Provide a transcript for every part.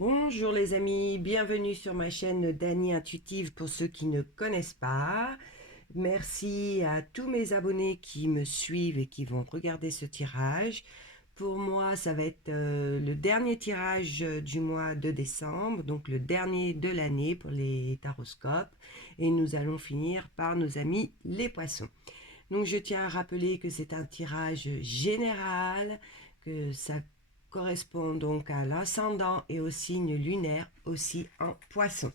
Bonjour les amis, bienvenue sur ma chaîne Dany Intuitive pour ceux qui ne connaissent pas. Merci à tous mes abonnés qui me suivent et qui vont regarder ce tirage. Pour moi, ça va être le dernier tirage du mois de décembre, donc le dernier de l'année pour les taroscopes. Et nous allons finir par nos amis les poissons. Donc je tiens à rappeler que c'est un tirage général, que ça correspond donc à l'ascendant et au signe lunaire, aussi en poisson.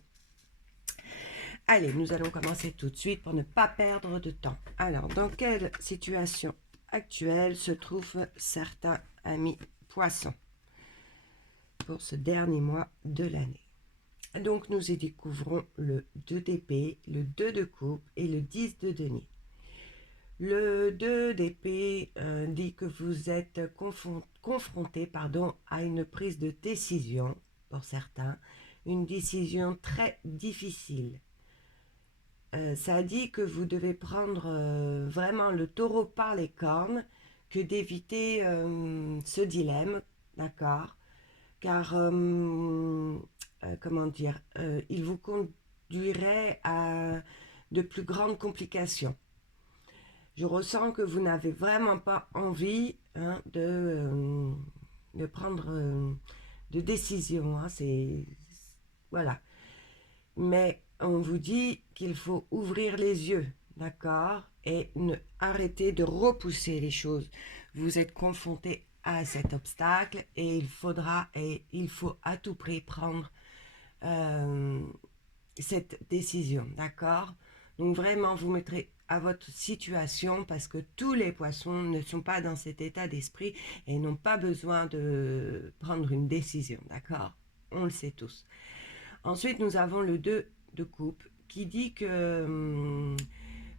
Allez, nous allons commencer tout de suite pour ne pas perdre de temps. Alors, dans quelle situation actuelle se trouvent certains amis poissons pour ce dernier mois de l'année? Donc, nous y découvrons le 2 d'épée, le 2 de coupe et le 10 de denier. Le 2 d'épée dit que vous êtes confronté à une prise de décision, pour certains, une décision très difficile. Ça dit que vous devez prendre vraiment le taureau par les cornes, que d'éviter ce dilemme, d'accord? Car, comment dire, il vous conduirait à de plus grandes complications. Je ressens que vous n'avez vraiment pas envie de prendre de décision. Voilà. Mais on vous dit qu'il faut ouvrir les yeux, d'accord, et arrêter de repousser les choses. Vous êtes confronté à cet obstacle et il faut à tout prix prendre cette décision, d'accord? Donc vraiment, vous mettrez à votre situation parce que tous les poissons ne sont pas dans cet état d'esprit et n'ont pas besoin de prendre une décision, d'accord? On le sait tous. Ensuite, nous avons le 2 de coupe qui dit que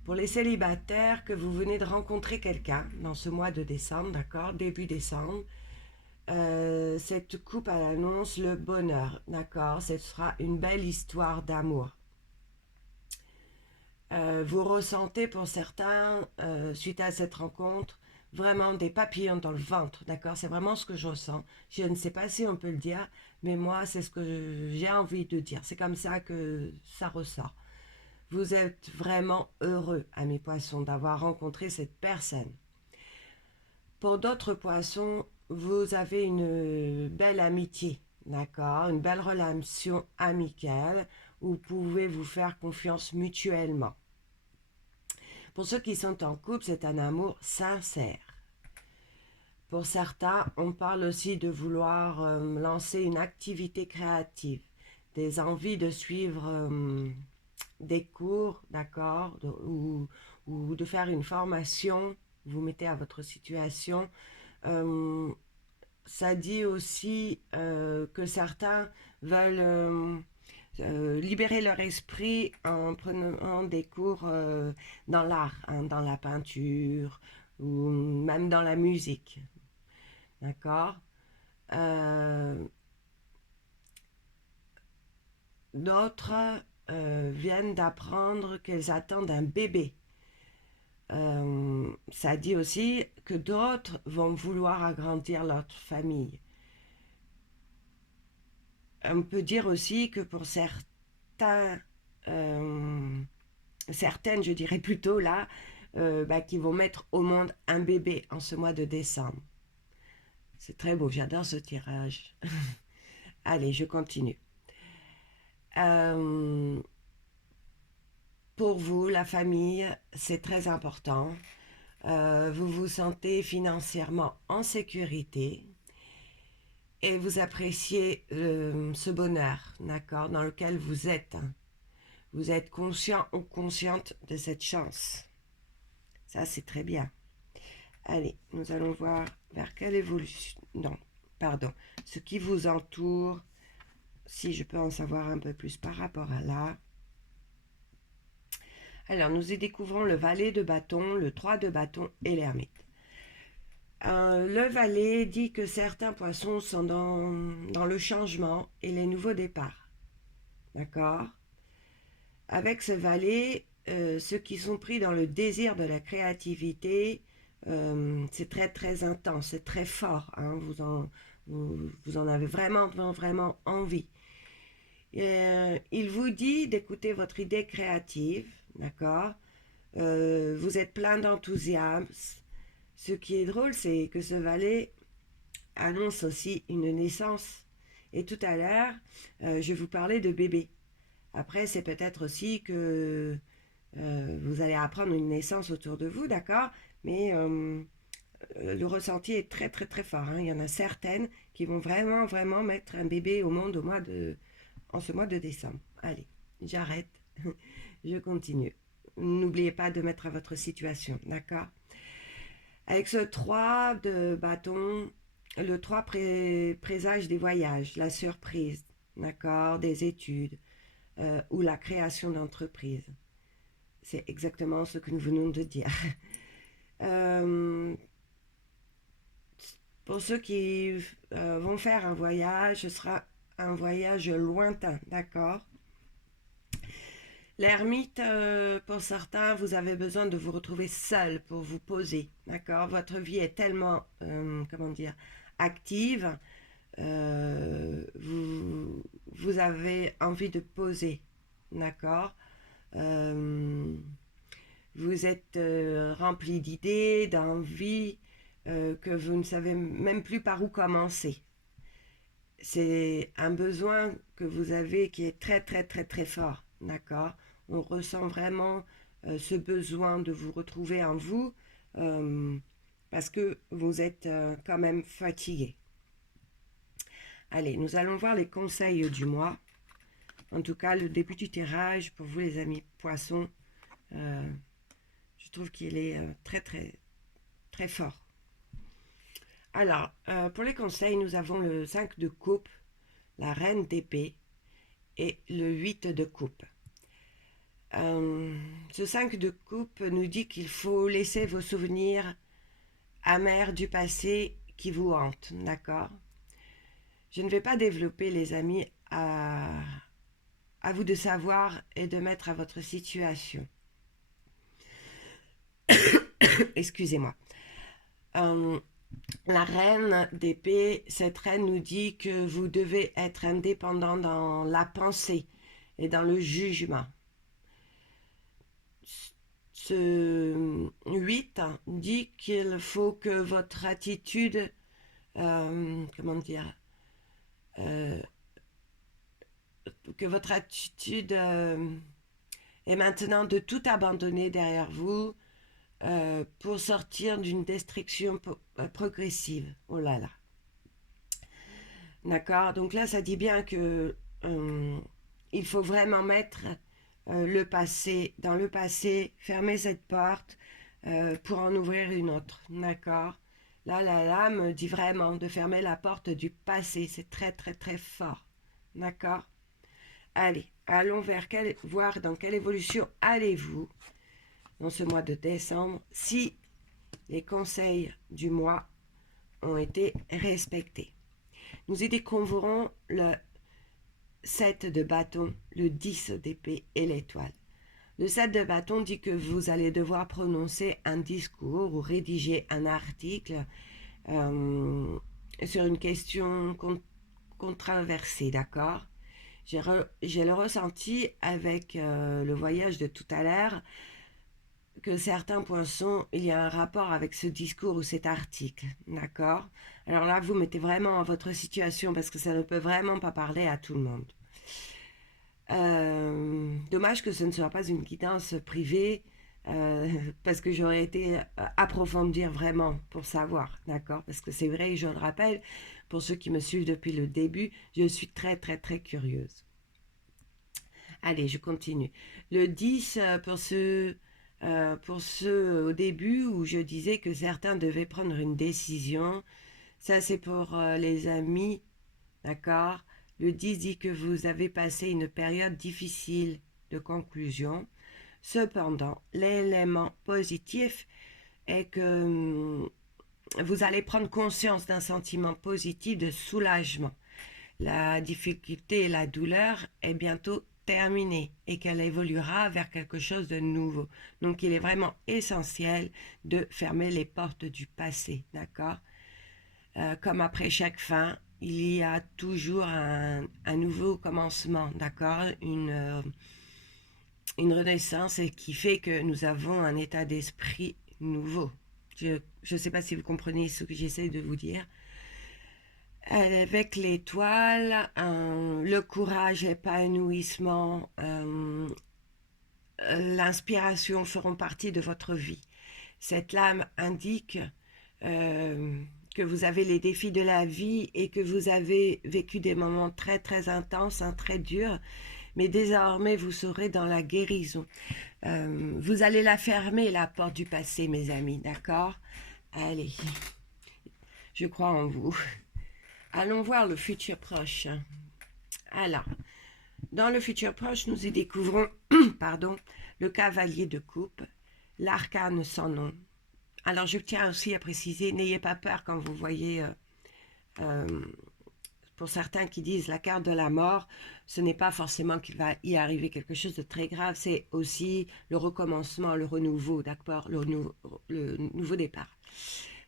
pour les célibataires, que vous venez de rencontrer quelqu'un dans ce mois de décembre, d'accord, début décembre, cette coupe elle annonce le bonheur, d'accord, ce sera une belle histoire d'amour. Vous ressentez pour certains, suite à cette rencontre, vraiment des papillons dans le ventre, d'accord? C'est vraiment ce que je ressens. Je ne sais pas si on peut le dire, mais moi, c'est ce que j'ai envie de dire. C'est comme ça que ça ressort. Vous êtes vraiment heureux, amis poissons, d'avoir rencontré cette personne. Pour d'autres poissons, vous avez une belle amitié, d'accord? Une belle relation amicale où vous pouvez vous faire confiance mutuellement. Pour ceux qui sont en couple, c'est un amour sincère. Pour certains, on parle aussi de vouloir lancer une activité créative, des envies de suivre des cours, d'accord, ou de faire une formation. Vous mettez à votre situation. Ça dit aussi que certains veulent libérer leur esprit en prenant des cours dans l'art, hein, dans la peinture ou même dans la musique. D'accord. D'autres viennent d'apprendre qu'elles attendent un bébé. Ça dit aussi que d'autres vont vouloir agrandir leur famille. On peut dire aussi que pour certains, certaines, je dirais plutôt là, qui vont mettre au monde un bébé en ce mois de décembre. C'est très beau, j'adore ce tirage. Allez, je continue. Pour vous, la famille, c'est très important. Vous vous sentez financièrement en sécurité et vous appréciez ce bonheur, d'accord, dans lequel vous êtes. Vous êtes conscient ou consciente de cette chance. Ça, c'est très bien. Allez, nous allons voir vers quelle évolution... Non, pardon. Ce qui vous entoure, si je peux en savoir un peu plus par rapport à là. Alors, nous y découvrons le valet de bâton, le 3 de bâton et l'ermite. Le valet dit que certains poissons sont dans le changement et les nouveaux départs. D'accord? Avec ce valet, ceux qui sont pris dans le désir de la créativité, c'est très très intense, c'est très fort. Hein, Vous en avez vraiment, vraiment envie. Il vous dit d'écouter votre idée créative, d'accord? Vous êtes plein d'enthousiasme. Ce qui est drôle, c'est que ce valet annonce aussi une naissance. Et tout à l'heure, je vous parlais de bébé. Après, c'est peut-être aussi que vous allez apprendre une naissance autour de vous, d'accord? Mais le ressenti est très très très fort, hein. Il y en a certaines qui vont vraiment vraiment mettre un bébé au monde en ce mois de décembre. Allez, j'arrête, je continue. N'oubliez pas de mettre à votre situation, d'accord? Avec ce 3 de bâton, le 3 présage des voyages, la surprise, d'accord, des études ou la création d'entreprises. C'est exactement ce que nous venons de dire. Euh, pour ceux qui vont faire un voyage, ce sera un voyage lointain, d'accord? L'ermite, pour certains, vous avez besoin de vous retrouver seul pour vous poser, d'accord? Votre vie est tellement, comment dire, active, vous avez envie de poser, d'accord? Euh, vous êtes rempli d'idées, d'envies, que vous ne savez même plus par où commencer. C'est un besoin que vous avez qui est très très très très fort, d'accord? On ressent vraiment ce besoin de vous retrouver en vous euh, parce que vous êtes quand même fatigué. Allez, nous allons voir les conseils du mois. En tout cas, le début du tirage pour vous les amis poissons, euh, je trouve qu'il est très très très fort. Alors, pour les conseils, nous avons le 5 de coupe, la reine d'épée et le 8 de coupe. Ce 5 de coupe nous dit qu'il faut laisser vos souvenirs amers du passé qui vous hantent, d'accord? Je ne vais pas développer, les amis, à vous de savoir et de mettre à votre situation. Excusez-moi. La reine d'épée, cette reine nous dit que vous devez être indépendant dans la pensée et dans le jugement. Ce 8 dit qu'il faut que votre attitude, comment dire, euh, que votre attitude est maintenant de tout abandonner derrière vous pour sortir d'une destruction progressive. Oh là là. D'accord? Donc là, ça dit bien que il faut vraiment mettre le passé dans le passé, fermer cette porte pour en ouvrir une autre. D'accord? Là, la lame dit vraiment de fermer la porte du passé. C'est très, très, très fort. D'accord? Allez, allons voir dans quelle évolution allez-vous dans ce mois de décembre si les conseils du mois ont été respectés. Nous y découvrons le 7 de bâton, le 10 d'épée et l'étoile. Le 7 de bâton dit que vous allez devoir prononcer un discours ou rédiger un article sur une question controversée, d'accord? J'ai le ressenti avec le voyage de tout à l'heure que certains poissons, il y a un rapport avec ce discours ou cet article, d'accord? Alors là, vous mettez vraiment à votre situation parce que ça ne peut vraiment pas parler à tout le monde. Dommage que ce ne soit pas une guidance privée parce que j'aurais été approfondir vraiment pour savoir, d'accord? Parce que c'est vrai, je le rappelle, pour ceux qui me suivent depuis le début, je suis très très très curieuse. Allez, je continue. Le 10, pour ceux au début où je disais que certains devaient prendre une décision, ça c'est pour les amis, d'accord? Le 10 dit que vous avez passé une période difficile de conclusion. Cependant, l'élément positif est que vous allez prendre conscience d'un sentiment positif de soulagement. La difficulté et la douleur est bientôt terminée et qu'elle évoluera vers quelque chose de nouveau. Donc il est vraiment essentiel de fermer les portes du passé, d'accord? comme après chaque fin, il y a toujours un nouveau commencement, d'accord, une renaissance qui fait que nous avons un état d'esprit nouveau. Je ne sais pas si vous comprenez ce que j'essaie de vous dire. Avec l'étoile, le courage, l'épanouissement, l'inspiration feront partie de votre vie. Cette lame indique que vous avez les défis de la vie et que vous avez vécu des moments très très intenses, très durs, mais désormais vous serez dans la guérison. Vous allez la fermer, la porte du passé, mes amis, d'accord? Allez, je crois en vous. Allons voir le futur proche. Alors, dans le futur proche, nous y découvrons pardon, le cavalier de coupe, l'arcane sans nom. Alors, je tiens aussi à préciser, n'ayez pas peur quand vous voyez, pour certains qui disent la carte de la mort, ce n'est pas forcément qu'il va y arriver quelque chose de très grave, c'est aussi le recommencement, le renouveau, d'accord, le nouveau départ.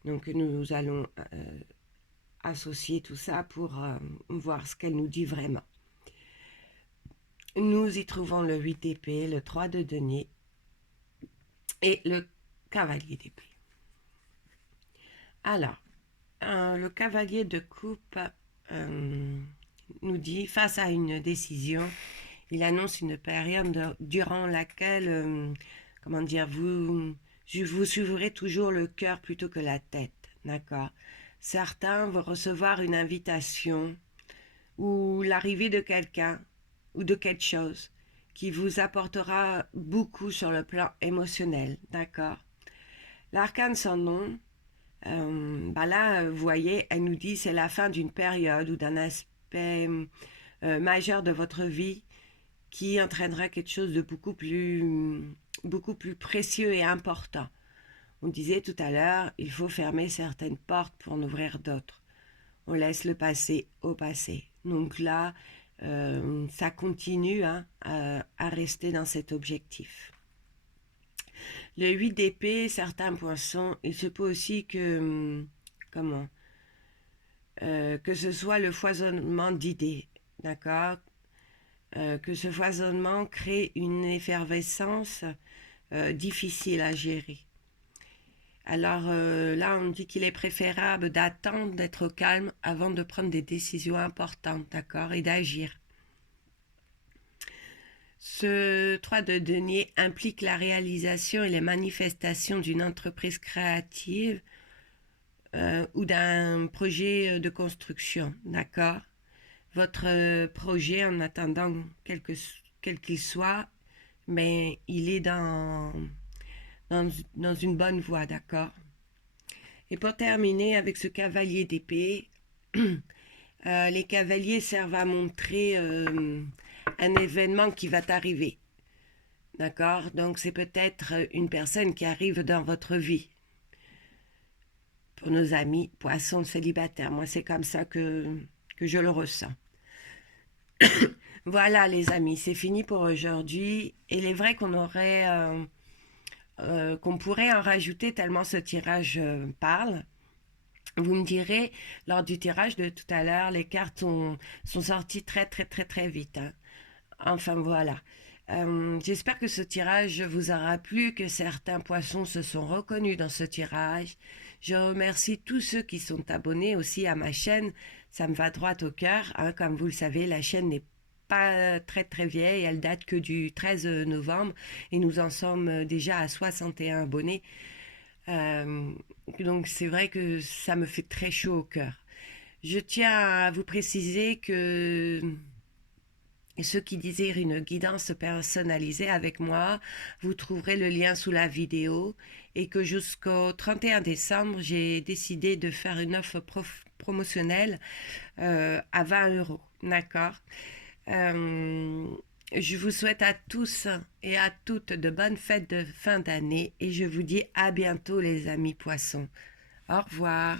Donc, nous allons associer tout ça pour voir ce qu'elle nous dit vraiment. Nous y trouvons le 8 d'épée, le 3 de denier et le cavalier d'épée. Alors, le cavalier de coupe nous dit, face à une décision, il annonce une période durant laquelle, comment dire, vous suivrez toujours le cœur plutôt que la tête, d'accord? Certains vont recevoir une invitation ou l'arrivée de quelqu'un ou de quelque chose qui vous apportera beaucoup sur le plan émotionnel, d'accord? L'arcane sans nom, là, vous voyez, elle nous dit c'est la fin d'une période ou d'un aspect majeur de votre vie qui entraînera quelque chose de beaucoup plus précieux et important. On disait tout à l'heure, il faut fermer certaines portes pour en ouvrir d'autres. On laisse le passé au passé. Donc là, ça continue à rester dans cet objectif. Le 8 d'épée, certains poissons, il se peut aussi que, que ce soit le foisonnement d'idées, d'accord, que ce foisonnement crée une effervescence difficile à gérer. Alors là, on dit qu'il est préférable d'attendre, d'être calme avant de prendre des décisions importantes, d'accord, et d'agir. Ce 3 de denier implique la réalisation et les manifestations d'une entreprise créative ou d'un projet de construction, d'accord? Votre projet, en attendant quel qu'il soit, mais il est dans une bonne voie, d'accord? Et pour terminer avec ce cavalier d'épée, les cavaliers servent à montrer un événement qui va t'arriver. D'accord? Donc, c'est peut-être une personne qui arrive dans votre vie. Pour nos amis poissons célibataires. Moi, c'est comme ça que je le ressens. Voilà, les amis, c'est fini pour aujourd'hui. Et il est vrai qu'on aurait... qu'on pourrait en rajouter tellement ce tirage parle. Vous me direz, lors du tirage de tout à l'heure, les cartes sont sorties très très très très vite. Enfin voilà. J'espère que ce tirage vous aura plu, que certains poissons se sont reconnus dans ce tirage. Je remercie tous ceux qui sont abonnés aussi à ma chaîne. Ça me va droit au cœur. Comme vous le savez, la chaîne n'est pas très très vieille. Elle date que du 13 novembre et nous en sommes déjà à 61 abonnés. Donc c'est vrai que ça me fait très chaud au cœur. Je tiens à vous préciser que ceux qui désirent une guidance personnalisée avec moi, vous trouverez le lien sous la vidéo et que jusqu'au 31 décembre, j'ai décidé de faire une offre promotionnelle à 20 €. D'accord? Je vous souhaite à tous et à toutes de bonnes fêtes de fin d'année et je vous dis à bientôt les amis poissons. Au revoir.